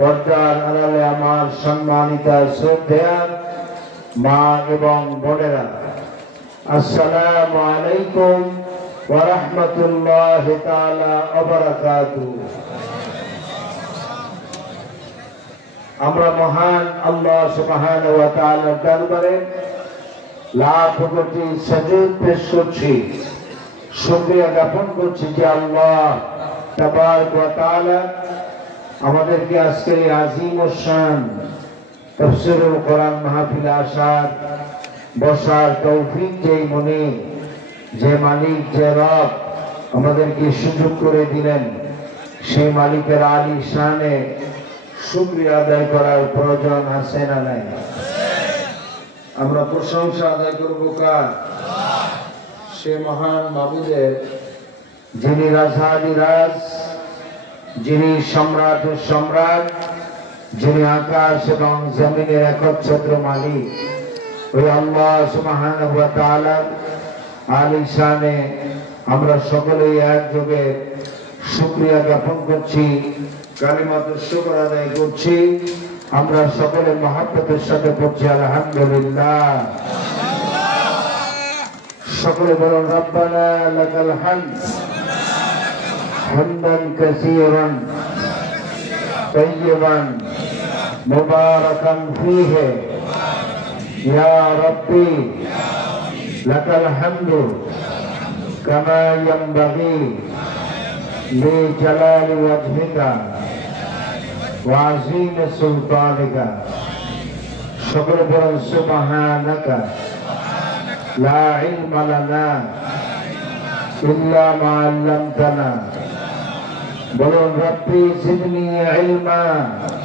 পর্দার আড়ালে আমার সম্মানিতা শ্রদ্ধেয়া মা এবং বোনেরা, আসসালামু আলাইকুম ওয়া রাহমাতুল্লাহি তাআলা ওয়া বারাকাতুহু। আমরা মহান আল্লাহ সুবহানাহু ওয়া তাআলার দরবারে লাখ কোটি সাজুদ পেশ করছি, শুকরিয়া জ্ঞাপন করছি যে আল্লাহ তাবারক ওয়া তাআলা আমাদেরকে আজকে আজিম ও শান তাফসীরুল কোরআন মাহফিলে আসার বসার তৌফিক যেই মনে যে মালিক যে রব আমাদেরকে সুযোগ করে দিলেন, সেই মালিকের আলী শানে শুকরিয়া আদায় করার প্রয়োজন আছে না নাই? আমরা প্রশংসা আদায় করবো কার? সে মহান মাবুদের, যিনি রাজাধিরাজ, যিনি সম্রাট ও সম্রাট, যিনি আকাশ এবং জমিনের একচ্ছত্র মালিক। ওই আল্লাহ সুবহানাহু ওয়া তাআলা আলী শানে আমরা সকলেই একযোগে শুকরিয়া জ্ঞাপন করছি, কালিমাতুশ শুকর আদায় করছি। আমরা সকলে মহব্বতের সাথে পড়ছি আলহামদুলিল্লাহ। সকলে বলুন রব্বানা লাকাল হামদ হামদান কাসীরান তাইয়িবান মুবারাকান ফীহি ইয়া রাব্বি লাকাল হামদু কামা ইয়ানবাগি লিজালালি ওয়াজহিকা ওয়া আযীমি সুলতানিকা। সকলে বলুন সুবহানাকা লা ইলমা লানা ইল্লা মা আল্লামতানা। বলুন রব্বি জিদনি ইলমা।